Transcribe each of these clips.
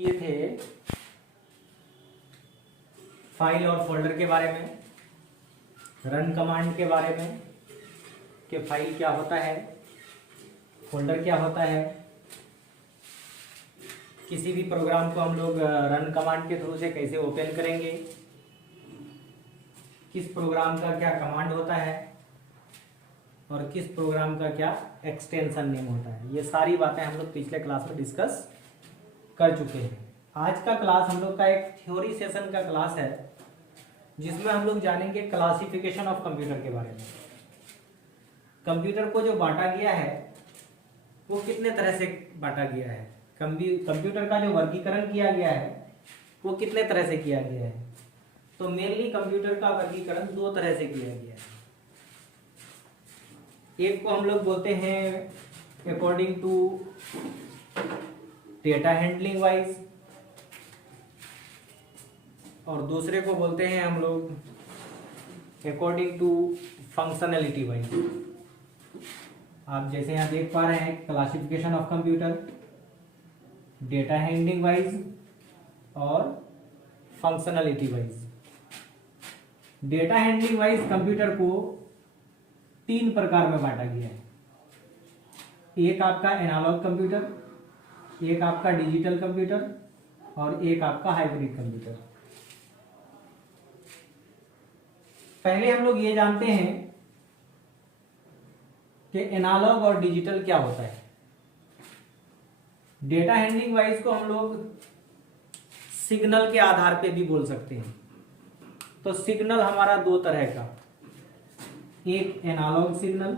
किए थे फाइल और फोल्डर के बारे में, रन कमांड के बारे में कि फाइल क्या होता है, फोल्डर क्या होता है, किसी भी प्रोग्राम को हम लोग रन कमांड के थ्रू से कैसे ओपन करेंगे, किस प्रोग्राम का क्या कमांड होता है और किस प्रोग्राम का क्या एक्सटेंशन नेम होता है। ये सारी बातें हम लोग पिछले क्लास में डिस्कस कर चुके हैं। आज का क्लास हम लोग का एक थ्योरी सेशन का क्लास है जिसमें हम लोग जानेंगे क्लासिफिकेशन ऑफ कंप्यूटर के बारे में। कंप्यूटर को जो बांटा गया है वो कितने तरह से बांटा गया है, कंप्यूटर का जो वर्गीकरण किया गया है वो कितने तरह से किया गया है। तो मेनली कंप्यूटर का वर्गीकरण दो तरह से किया गया है। एक को हम लोग बोलते हैं according to data handling wise और दूसरे को बोलते हैं हम लोग अकॉर्डिंग टू फंक्शनैलिटी वाइज। आप जैसे यहाँ देख पा रहे हैं classification of computer, data handling wise और functionality wise. Data handling wise computer को तीन प्रकार में बांटा गया है। एक आपका एनालॉग कंप्यूटर, एक आपका डिजिटल कंप्यूटर और एक आपका हाइब्रिड कंप्यूटर। पहले हम लोग ये जानते हैं कि एनालॉग और डिजिटल क्या होता है। डेटा हैंडलिंग वाइज को हम लोग सिग्नल के आधार पे भी बोल सकते हैं। तो सिग्नल हमारा दो तरह का, एक एनालॉग सिग्नल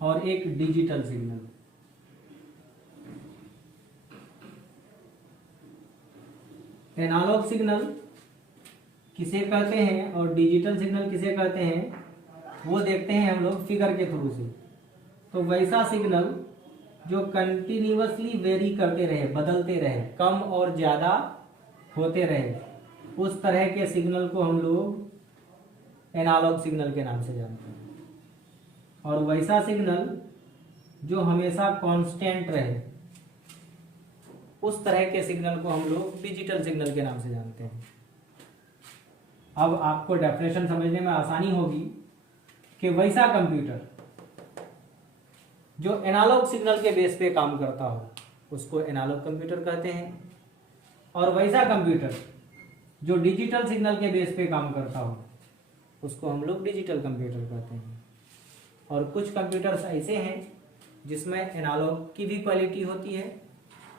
और एक डिजिटल सिग्नल। एनालॉग सिग्नल किसे कहते हैं और डिजिटल सिग्नल किसे कहते हैं वो देखते हैं हम लोग फिगर के थ्रू से। तो वैसा सिग्नल जो कंटिन्यूअसली वेरी करते रहे, बदलते रहे, कम और ज्यादा होते रहे, उस तरह के सिग्नल को हम लोग एनालॉग सिग्नल के नाम से जानते हैं। और वैसा सिग्नल जो हमेशा कांस्टेंट रहे, उस तरह के सिग्नल को हम लोग डिजिटल सिग्नल के नाम से जानते हैं। अब आपको डेफिनेशन समझने में आसानी होगी कि वैसा कंप्यूटर जो एनालॉग सिग्नल के बेस पे काम करता हो उसको एनालॉग कंप्यूटर कहते हैं, और वैसा कंप्यूटर जो डिजिटल सिग्नल के बेस पे काम करता हो उसको हम लोग डिजिटल कंप्यूटर कहते हैं। और कुछ कंप्यूटर्स ऐसे हैं जिसमें एनालॉग की भी क्वालिटी होती है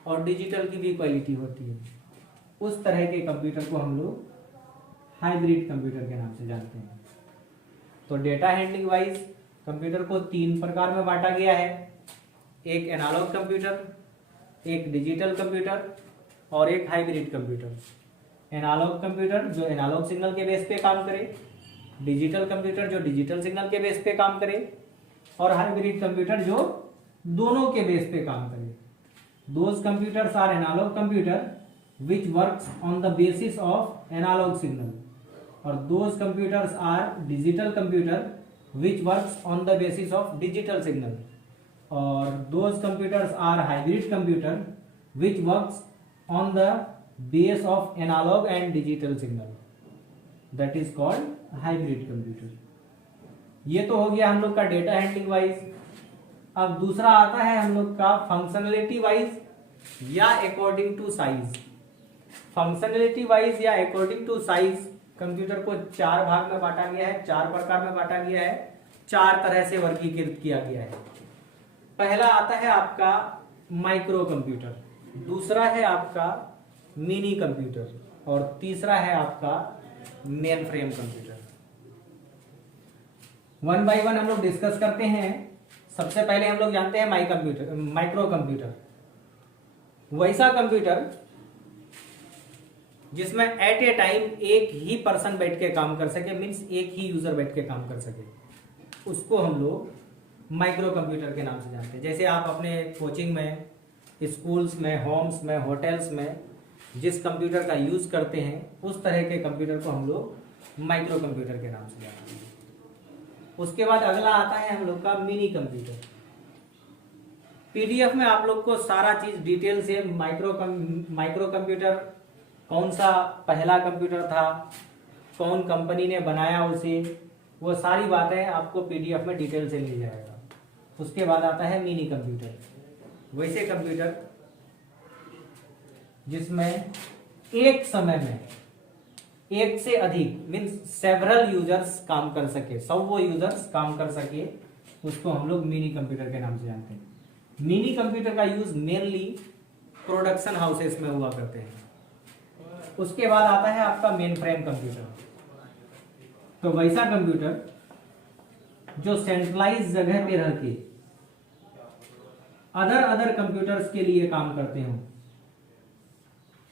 और डिजिटल की भी क्वालिटी होती है। उस तरह के कंप्यूटर को हम लोग हाइब्रिड कंप्यूटर के नाम से जानते हैं। तो डेटा हैंडलिंग वाइज कंप्यूटर को तीन प्रकार में बांटा गया है, एक एनालॉग कंप्यूटर, एक डिजिटल कंप्यूटर और एक हाइब्रिड कंप्यूटर। एनालॉग कंप्यूटर जो एनालॉग सिग्नल के बेस पे काम करे, डिजिटल कंप्यूटर जो डिजिटल सिग्नल के बेस पे काम करे और हाइब्रिड कंप्यूटर जो दोनों के बेस पे काम करे। Those computers are analogue computer which works on the basis of analogue signal और those computers are digital computer which works on the basis of digital signal और those computers are hybrid computer which works on the base of analog and digital signal, that is called hybrid computer। ये तो हो गया हम लोग का data handling wise. अब दूसरा आता है हम लोग का फंक्शनलिटी वाइज या according to size. Functionality wise या अकॉर्डिंग टू साइज कंप्यूटर को चार भाग में बांटा गया है, चार प्रकार में बांटा गया है, चार तरह से वर्गीकृत किया गया है। पहला आता है आपका माइक्रो कंप्यूटर, दूसरा है आपका मिनी कंप्यूटर और तीसरा है आपका main frame computer. One by one हम लोग डिस्कस करते हैं। सबसे पहले हम लोग जानते हैं माइक्रो कंप्यूटर। वैसा कंप्यूटर जिसमें एट ए टाइम एक ही पर्सन बैठ के काम कर सके, मीन्स एक ही यूजर बैठ के काम कर सके, उसको हम लोग माइक्रो कंप्यूटर के नाम से जानते हैं। जैसे आप अपने कोचिंग में, स्कूल्स में, होम्स में, होटल्स में जिस कंप्यूटर का यूज करते हैं उस तरह के कंप्यूटर को हम लोग माइक्रो कंप्यूटर के नाम से जानते हैं। उसके बाद अगला आता है हम लोग का मिनी कंप्यूटर। पीडीएफ में आप लोग को सारा चीज डिटेल से माइक्रो कंप्यूटर कौन सा पहला कंप्यूटर था, कौन कंपनी ने बनाया उसे, वो सारी बातें आपको पीडीएफ में डिटेल से मिल जाएगा। उसके बाद आता है मिनी कंप्यूटर, वैसे कंप्यूटर जिसमें एक समय में एक से अधिक मीन्स सेवरल यूजर्स काम कर सके, 100 यूजर्स काम कर सके, उसको हम लोग मिनी कंप्यूटर के नाम से जानते हैं। मिनी कंप्यूटर का यूज मेनली प्रोडक्शन हाउसेस में हुआ करते हैं। उसके बाद आता है आपका मेन फ्रेम कंप्यूटर। तो वैसा कंप्यूटर जो सेंट्रलाइज जगह पे रह के अदर कंप्यूटर्स के लिए काम करते हो,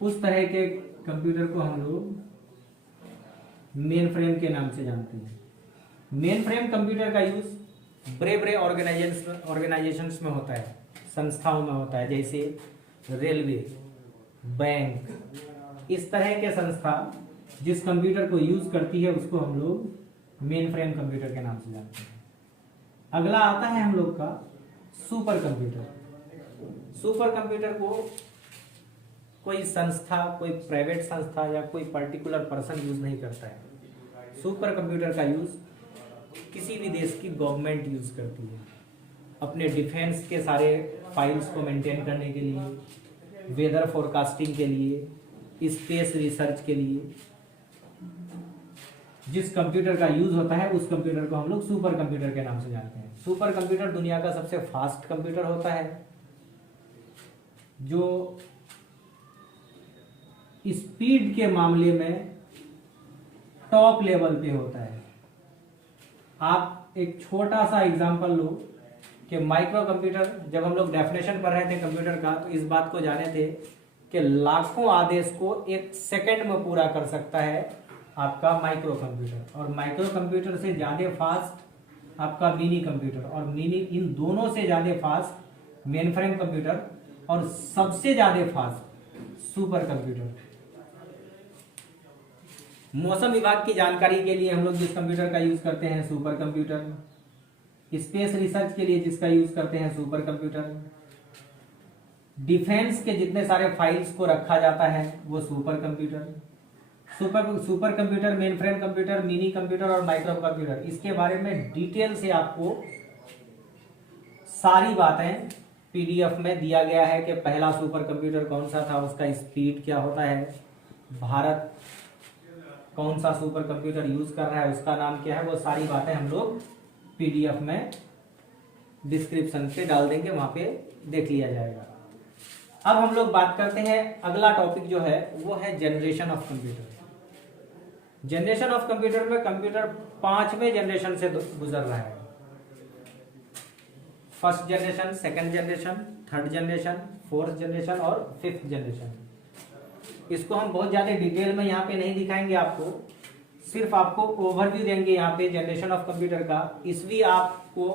उस तरह के कंप्यूटर को हम लोग मेन फ्रेम के नाम से जानते हैं। मेन फ्रेम कंप्यूटर का यूज बड़े बड़े ऑर्गेनाइजेशंस में होता है, संस्थाओं में होता है, जैसे रेलवे, बैंक, इस तरह के संस्था जिस कंप्यूटर को यूज करती है उसको हम लोग मेन फ्रेम कंप्यूटर के नाम से जानते हैं। अगला आता है हम लोग का सुपर कंप्यूटर। सुपर कंप्यूटर को कोई संस्था, कोई प्राइवेट संस्था या कोई पर्टिकुलर पर्सन यूज नहीं करता है। सुपर कंप्यूटर का यूज किसी भी देश की गवर्नमेंट यूज करती है अपने डिफेंस के सारे फाइल्स को मेंटेन करने के लिए, वेदर फोरकास्टिंग के लिए, स्पेस रिसर्च के लिए। जिस कंप्यूटर का यूज होता है उस कंप्यूटर को हम लोग सुपर कंप्यूटर के नाम से जानते हैं। सुपर कंप्यूटर दुनिया का सबसे फास्ट कंप्यूटर होता है, जो स्पीड के मामले में टॉप लेवल पे होता है। आप एक छोटा सा एग्जांपल लो कि माइक्रो कंप्यूटर, जब हम लोग डेफिनेशन पढ़ रहे थे कंप्यूटर का, तो इस बात को जाने थे कि लाखों आदेश को एक सेकंड में पूरा कर सकता है आपका माइक्रो कंप्यूटर, और माइक्रो कंप्यूटर से ज्यादा फास्ट आपका मिनी कंप्यूटर, और मिनी, इन दोनों से ज्यादा फास्ट मेन फ्रेम कंप्यूटर, और सबसे ज्यादा फास्ट सुपर कंप्यूटर। मौसम विभाग की जानकारी के लिए हम लोग जिस कंप्यूटर का यूज करते हैं सुपर कंप्यूटर, स्पेस रिसर्च के लिए जिसका यूज करते हैं सुपर कंप्यूटर, डिफेंस के जितने सारे फाइल्स को रखा जाता है वो super computer. Super computer, main frame computer, mini computer और माइक्रो कंप्यूटर, इसके बारे में डिटेल से आपको सारी बातें पीडीएफ में दिया गया है कि पहला सुपर कंप्यूटर कौन सा था, उसका स्पीड क्या होता है, भारत कौन सा सुपर कंप्यूटर यूज कर रहा है, उसका नाम क्या है, वो सारी बातें हम लोग पीडीएफ में डिस्क्रिप्शन पे डाल देंगे, वहां पे देख लिया जाएगा। अब हम लोग बात करते हैं, अगला टॉपिक जो है वो है generation of computer. Generation of computer में कंप्यूटर 5वें जनरेशन से गुजर रहा है। First generation, second generation, third generation, fourth generation और फिफ्थ जनरेशन। इसको हम बहुत ज्यादा डिटेल में यहाँ पे नहीं दिखाएंगे आपको, सिर्फ आपको ओवरव्यू देंगे यहाँ पे जनरेशन ऑफ कंप्यूटर का। इसलिए आपको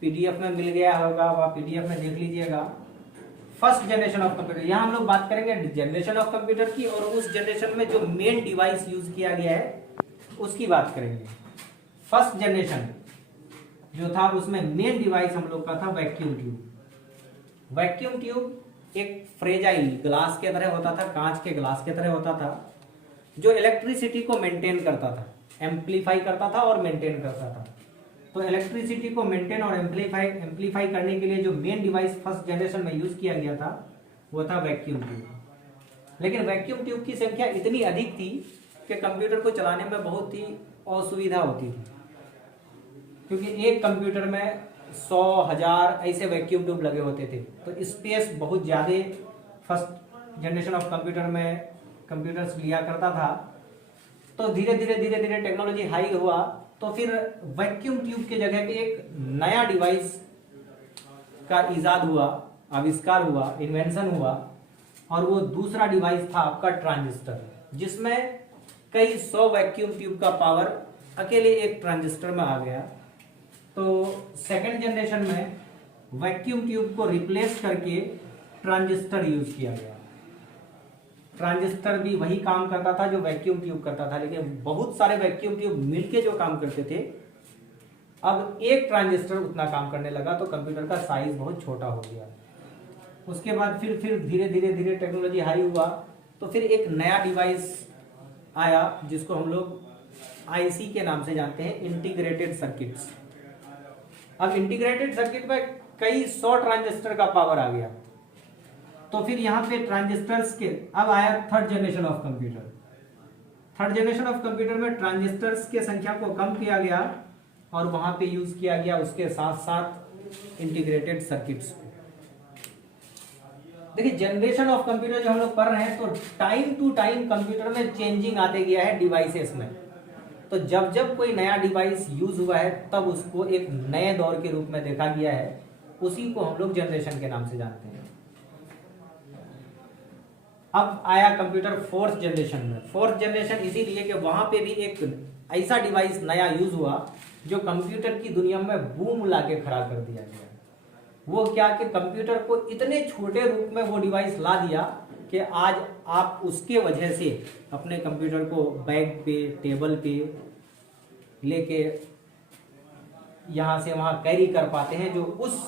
पीडीएफ में मिल गया होगा, वह पीडीएफ में देख लीजिएगा। फर्स्ट जनरेशन ऑफ कंप्यूटर, यहाँ हम लोग बात करेंगे जनरेशन ऑफ कंप्यूटर की, और उस जनरेशन में जो मेन डिवाइस यूज किया गया है उसकी बात करेंगे। फर्स्ट जनरेशन जो था उसमें मेन डिवाइस हम लोग का था वैक्यूम ट्यूब। वैक्यूम ट्यूब एक फ्रेजाइल ग्लास के तरह होता था, कांच के ग्लास के तरह होता था, जो इलेक्ट्रिसिटी को मेंटेन करता था, एम्पलीफाई करता था और मेंटेन करता था। तो इलेक्ट्रिसिटी को मेंटेन और एम्पलीफाई करने के लिए जो मेन डिवाइस फर्स्ट जनरेशन में यूज किया गया था वो था वैक्यूम ट्यूब। लेकिन वैक्यूम ट्यूब की संख्या इतनी अधिक थी कि कंप्यूटर को चलाने में बहुत ही असुविधा होती थी, क्योंकि एक कंप्यूटर में 100,000 ऐसे वैक्यूम ट्यूब लगे होते थे। तो स्पेस बहुत ज्यादा फर्स्ट जनरेशन ऑफ कंप्यूटर में कंप्यूटर्स लिया करता था। तो धीरे धीरे टेक्नोलॉजी हाई हुआ, तो फिर वैक्यूम ट्यूब के जगह पे एक नया डिवाइस का इजाद हुआ, आविष्कार हुआ, इन्वेंशन हुआ, और वो दूसरा डिवाइस था आपका ट्रांजिस्टर, जिसमें कई 100 वैक्यूम ट्यूब का पावर अकेले एक ट्रांजिस्टर में आ गया। तो सेकंड जनरेशन में वैक्यूम ट्यूब को रिप्लेस करके ट्रांजिस्टर यूज किया गया। ट्रांजिस्टर भी वही काम करता था जो वैक्यूम ट्यूब करता था, लेकिन बहुत सारे वैक्यूम ट्यूब मिलके जो काम करते थे, अब एक ट्रांजिस्टर उतना काम करने लगा, तो कंप्यूटर का साइज बहुत छोटा हो गया। उसके बाद फिर धीरे धीरे धीरे टेक्नोलॉजी हाई हुआ, तो फिर एक नया डिवाइस आया जिसको हम लोग आईसी के नाम से जानते हैं, इंटीग्रेटेड सर्किट्स। अब इंटीग्रेटेड सर्किट में कई 100 ट्रांजिस्टर का पावर आ गया, तो फिर यहाँ पे ट्रांजिस्टर्स के अब आया third generation of computer. Third generation of computer में ट्रांजिस्टर्स के संख्या को कम किया गया और वहां पे यूज किया गया उसके साथ साथ इंटीग्रेटेड सर्किट्स को। देखिए जनरेशन ऑफ कंप्यूटर जो हम लोग पढ़ रहे हैं, तो टाइम टू टाइम कंप्यूटर में चेंजिंग आते गया है डिवाइसेस में। तो जब जब कोई नया डिवाइस यूज हुआ है तब उसको एक नए दौर के रूप में देखा गया है, उसी को हम लोग जनरेशन के नाम से जानते हैं। अब आया कंप्यूटर फोर्थ जनरेशन में। फोर्थ जनरेशन इसीलिए कि वहां पे भी एक ऐसा डिवाइस नया यूज हुआ जो कंप्यूटर की दुनिया में बूम लाके खड़ा कर दिया गया। वो क्या कि कंप्यूटर को इतने छोटे रूप में वो डिवाइस ला दिया कि आज आप उसके वजह से अपने कंप्यूटर को बैग पे, टेबल पे लेके यहां से वहां कैरी कर पाते हैं। जो उस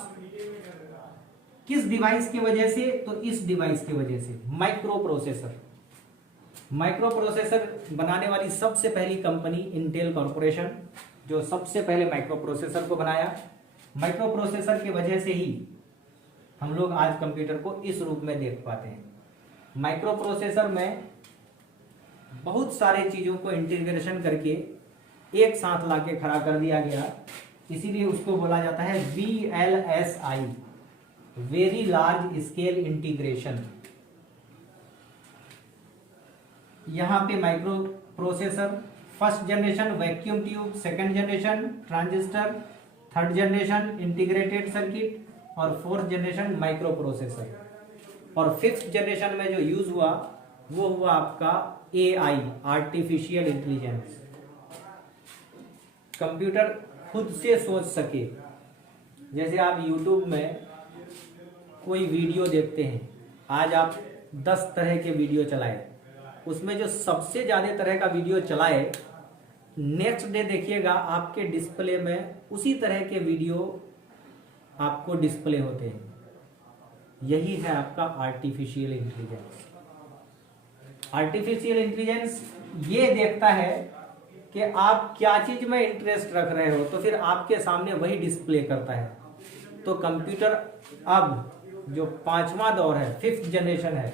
किस डिवाइस की वजह से, तो इस डिवाइस की वजह से, माइक्रो प्रोसेसर। माइक्रो प्रोसेसर बनाने वाली सबसे पहली कंपनी इंटेल कॉर्पोरेशन, जो सबसे पहले माइक्रो प्रोसेसर को बनाया। माइक्रो प्रोसेसर की वजह से ही हम लोग आज कंप्यूटर को इस रूप में देख पाते हैं। माइक्रो प्रोसेसर में बहुत सारे चीजों को इंटीग्रेशन करके एक साथ लाके खड़ा कर दिया गया, इसीलिए उसको बोला जाता है VLSI, very large scale integration. यहां पे micro processor first generation vacuum tube, second generation transistor, third generation integrated circuit और फोर्थ जनरेशन माइक्रो प्रोसेसर। और फिफ्थ जनरेशन में जो यूज हुआ वो हुआ आपका AI, आर्टिफिशियल इंटेलिजेंस। कंप्यूटर खुद से सोच सके। जैसे आप YouTube में कोई वीडियो देखते हैं, आज आप 10 तरह के वीडियो चलाए, उसमें जो सबसे ज्यादा तरह का वीडियो चलाए, नेक्स्ट डे देखिएगा आपके डिस्प्ले में उसी तरह के वीडियो आपको डिस्प्ले होते हैं। यही है आपका आर्टिफिशियल इंटेलिजेंस। आर्टिफिशियल इंटेलिजेंस ये देखता है कि आप क्या चीज में इंटरेस्ट रख रहे हो, तो फिर आपके सामने वही डिस्प्ले करता है। तो कंप्यूटर अब जो 5वां दौर है, 5th जनरेशन है,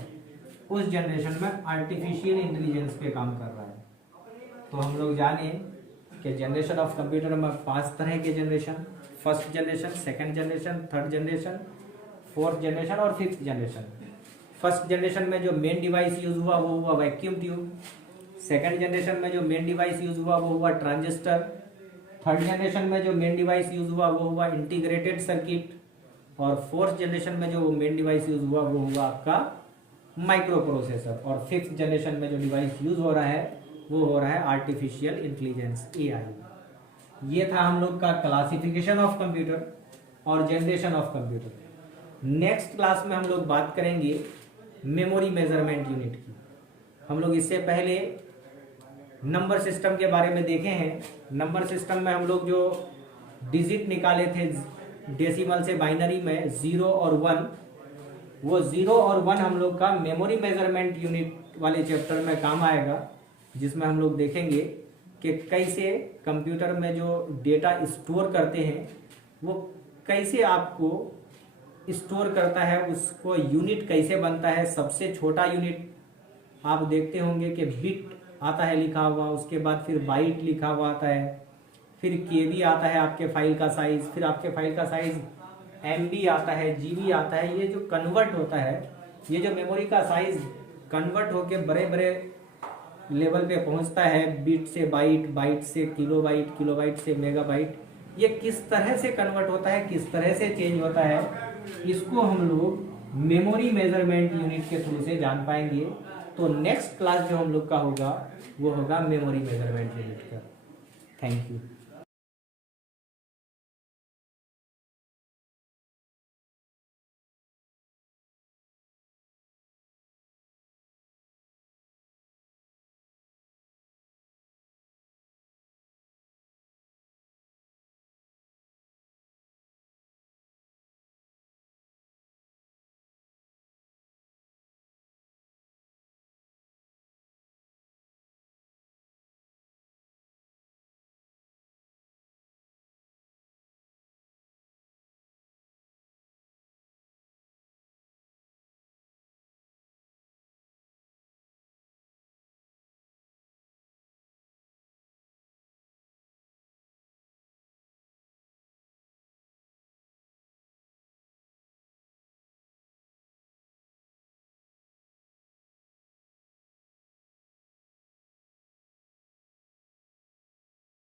उस जनरेशन में आर्टिफिशियल इंटेलिजेंस पे काम कर रहा है। तो हम लोग जाने कि जनरेशन ऑफ कंप्यूटर में 5 तरह के generation, first generation, second generation, third generation, fourth generation और 5th जनरेशन। फर्स्ट जनरेशन में जो मेन डिवाइस यूज हुआ वो हुआ वैक्यूम ट्यूब। सेकंड जनरेशन में जो मेन डिवाइस यूज हुआ वो हुआ ट्रांजिस्टर। थर्ड जनरेशन में जो मेन डिवाइस यूज हुआ वो हुआ इंटीग्रेटेड सर्किट। और फोर्थ जनरेशन में जो मेन डिवाइस यूज हुआ वो हुआ आपका माइक्रो प्रोसेसर। और 5th जनरेशन में जो डिवाइस यूज हो रहा है वो हो रहा है आर्टिफिशियल इंटेलिजेंस, AI। ये था हम लोग का क्लासिफिकेशन ऑफ कंप्यूटर और generation of computer. Next class में हम लोग बात करेंगे मेमोरी मेजरमेंट यूनिट की। हम लोग इससे पहले नंबर सिस्टम के बारे में देखे हैं। नंबर सिस्टम में हम लोग जो डिजिट निकाले थे डेसिमल से बाइनरी में 0 और 1, वो 0 और 1 हम लोग का मेमोरी मेजरमेंट यूनिट वाले चैप्टर में काम आएगा, जिसमें हम लोग देखेंगे कि कैसे कंप्यूटर में जो डेटा स्टोर करते हैं वो कैसे आपको स्टोर करता है, उसको यूनिट कैसे बनता है। सबसे छोटा यूनिट आप देखते होंगे कि बिट आता है लिखा हुआ, उसके बाद फिर बाइट लिखा हुआ आता है, फिर केबी आता है आपके फाइल का साइज, फिर आपके फाइल का साइज MB आता है, GB आता है। ये जो कन्वर्ट होता है, ये जो मेमोरी का साइज कन्वर्ट होके बड़े बड़े लेवल पे पहुंचता है, बिट से बाइट, बाइट से किलोबाइट, किलोबाइट से मेगाबाइट, ये किस तरह से कन्वर्ट होता है, किस तरह से चेंज होता है, इसको हम लोग मेमोरी मेजरमेंट यूनिट के थ्रू से जान पाएंगे। तो नेक्स्ट क्लास जो हम लोग का होगा वो होगा मेमोरी मेजरमेंट यूनिट का। Thank you.